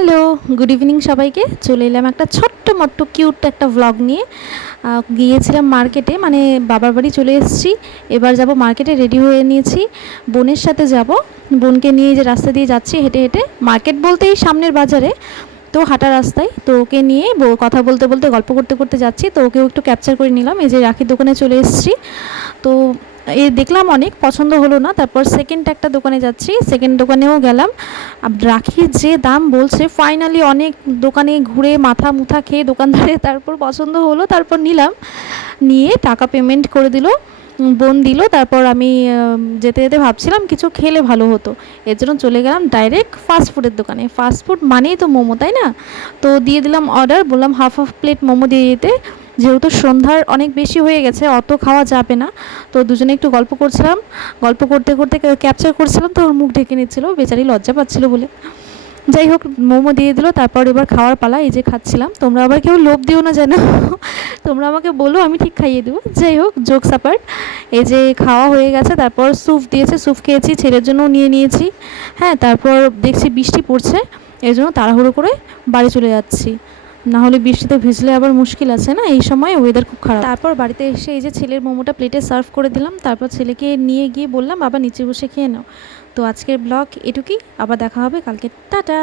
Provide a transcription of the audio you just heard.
Hello, good evening সবাইকে। চলে এলাম একটা ছোট্ট মট্ট কিউট একটা ভ্লগ নিয়ে। গিয়েছিলাম মার্কেটে, মানে বাবার বাড়ি চলে এসেছি। এবার যাব মার্কেটে, রেডি হয়ে নিয়েছি। বোনের সাথে যাব। বোনকে নিয়ে যে রাস্তা দিয়ে যাচ্ছি হেঁটে হেঁটে, মার্কেট বলতেই সামনের বাজারে, তো হাঁটা রাস্তায়। তো ওকে নিয়ে কথা বলতে বলতে গল্প করতে করতে যাচ্ছি। তো ওকেও একটু ক্যাপচার করে নিলাম। এই যে রাখির দোকানে চলে এসেছি। তো দেখলাম অনেক পছন্দ হলো না, তারপর সেকেন্ড একটা দোকানে যাচ্ছি, সেকেন্ড দোকানেও গেলাম। রাখির যে দাম বলছে, ফাইনালি অনেক দোকানে ঘুরে মাথা মুথা খেয়ে দোকানদারে তারপর পছন্দ হলো, তারপর নিলাম। নিয়ে টাকা পেমেন্ট করে দিল, বোন দিল। তারপর আমি যেতে যেতে ভাবছিলাম কিছু খেলে ভালো হতো, এর জন্য চলে গেলাম ডাইরেক্ট ফাস্টফুডের দোকানে। ফাস্টফুড মানেই তো মোমো, তাই না? তো দিয়ে দিলাম অর্ডার, বললাম হাফ প্লেট মোমো দিয়ে দিতে। যেহেতু সন্ধ্যার অনেক বেশি হয়ে গেছে, অত খাওয়া যাবে না। তো দুজনে একটু গল্প করছিলাম, গল্প করতে করতে ক্যাপচার করছিলাম, তো ওর মুখ ঢেকে নিচ্ছিল, বেচারি লজ্জা পাচ্ছিল বলে। যাই হোক, মোমো দিয়ে দিল। তারপর এবার খাওয়ার পালা, এই যে খাচ্ছিলাম। তোমরা আবার কেউ লোভ দিও না যেন, তোমরা আমাকে বলো, আমি ঠিক খাইয়ে দেবো। যাই হোক, জোকস অ্যাপার্ট। এই যে খাওয়া হয়ে গেছে, তারপর স্যুপ দিয়েছে, স্যুপ খেয়েছি, ছেলের জন্যও নিয়ে নিয়েছি। হ্যাঁ, তারপর দেখছি বৃষ্টি পড়ছে, এই জন্য তাড়াহুড়ো করে বাড়ি চলে যাচ্ছি। না হলে বৃষ্টিতে ভিজলে আবার মুশকিল আছে না, এই সময় ওয়েদার খুব খারাপ। তারপর বাড়িতে এসে এই যে ছেলের মোমোটা প্লেটে সার্ভ করে দিলাম। তারপর ছেলেকে নিয়ে গিয়ে বললাম, বাবা নিচে বসে খেয়ে নাও। তো আজকের ব্লগ এটুকুই, আবার দেখা হবে কালকে। টাটা।